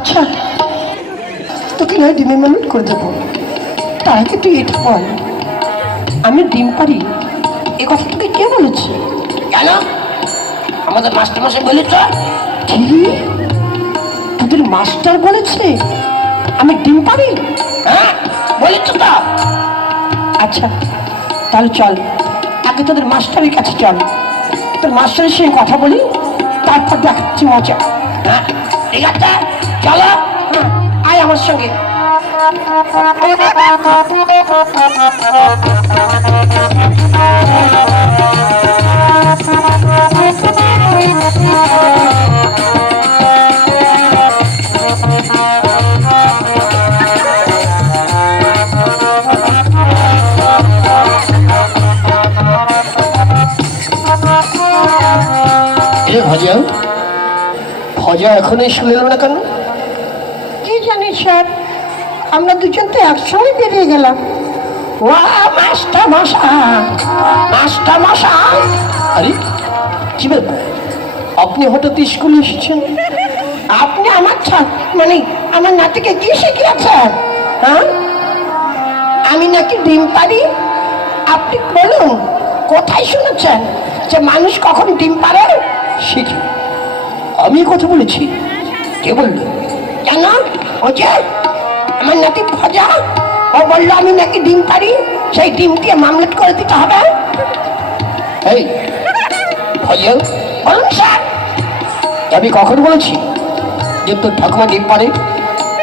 আচ্ছা, তোকে নয় ডিমের মালিক করে দেবো, তার আগে তুই এটা বল, আমি ডিম পারি এ কথা তোকে কে বলেছে? কেন আমাদের মাস্টারমশাই বলেছ? কি তোদের মাস্টার বলেছে আমি ডিম পারি? হ্যাঁ বলেছ তো। আচ্ছা তাহলে চল আগে তোদের মাস্টারের কাছে চল, তোর মাস্টারের সঙ্গে কথা বলি, তারপর দেখাচ্ছি মজা। হ্যাঁ ঠিক আছে চলো। হ্যাঁ, আয় আমার সঙ্গে। ভজা ভজা এখনই শুনে এলো না কেন? কি জানি স্যার, আমরা দুজন তো একসঙ্গে বেরিয়ে গেলাম। মাস্টার মশাই, মাস্টার মশাই। আরে কি ব্যাপার, আপনি হঠাৎ স্কুলে এসেছেন? আপনি আমার মানে আমার নাতিকে কি শিখিয়েছেন? হ্যাঁ, আমি নাকি ডিম পারি? আপনি বলুন কোথায় শুনেছেন যে মানুষ কখন ডিম পারে? শিখি আমি কথা বলেছি? কে বললো? কেন? ও যে আমার নাতি ভজা, ও বললো আমি নাকি ডিম পারি, সেই ডিম দিয়ে মামলেট করে দিতে হবে। এই ভজা, বলুন স্যার। আমি কখন বলেছি যে তোর ঠাকুমা ডিম পারে?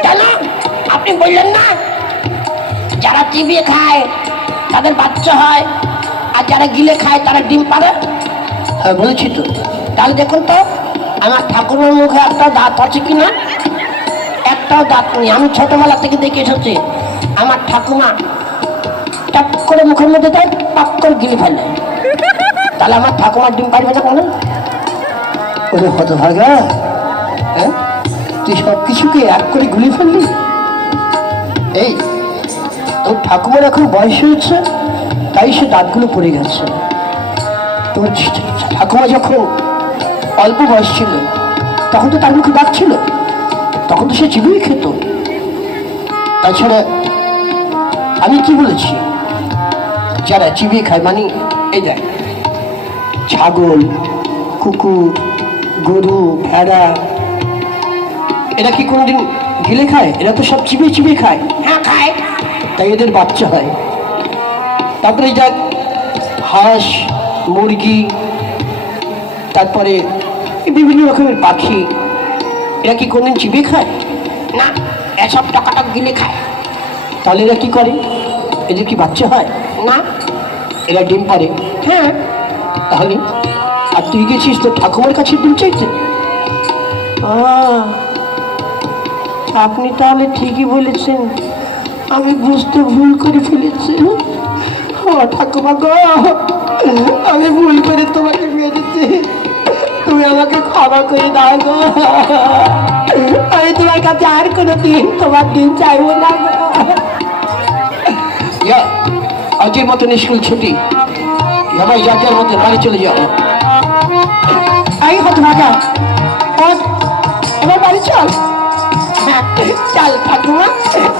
কেন আপনি বললেন না যারা চিবিয়ে খায় তাদের বাচ্চা হয়, আর যারা গিলে খায় তারা ডিম পারে? হ্যাঁ বলেছি তো। তাহলে দেখুন তো আমার ঠাকুরের মুখে একটা দাঁত আছে কিনা? একটাও দাঁত নেই। আমি ছোটবেলা থেকে দেখে এসেছি আমার ঠাকুমা টপ করে মুখের মধ্যে দেয়, পাক করে গিলে ফেলে। তাহলে আমার ঠাকুমার ডিম পারবে না কোনো? ওরে হতভাগা, হ্যাঁ তুই সব কিছুকে এক করে গুলি ফেললি? এই তোর ঠাকুমার এখন বয়স হয়েছে, তাই সে দাঁতগুলো পড়ে গেছে। তোর ঠাকুমা যখন অল্প বয়স ছিল তখন তো তার মুখে দাঁত ছিল, তখন তো সে চিবিয়ে খেত। তাছাড়া আমি কি বলেছি, যারা চিবিয়ে খায় মানে এই দেখ ছাগল, কুকুর, গরু, ভেড়া, এরা কি কোনোদিন গিলে খায়? এরা তো সব চিবিয়ে চিবিয়ে খায়। হ্যাঁ খায়। তাই এদের বাচ্চা হয়। তারপরে যাক হাঁস, মুরগি, তারপরে বিভিন্ন রকমের পাখি, এরা কি কোনদিন চিবিয়ে খায়? না, এসব টাকাটা গিলে খায়। তাহলে এরা কি করে? এদের কি বাচ্চা হয়? না। এরা ডিম পারে? হ্যাঁ। তাহলে আর তুই গেছিস তোর ঠাকুমার কাছে ডিম চাইতে? আপনি তাহলে ঠিকই বলেছেন, আমি বুঝতে ভুল করে ফেলেছি। ও ঠাকুমা গো, আমি ভুল করে তোমাকে মেরেছি, তুমি আমাকে ক্ষমা করে দাও গো। আমি তোমার কাছে আর কোনো দিন তোমার দিন চাইবো না গো। আজকের মতন স্কুল ছুটি, সবাই যার যার মধ্যে বাড়ি চলে যাও। এই হতো ভাজা, এবার বাড়ি চল। চল ঠাকুমা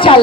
চল।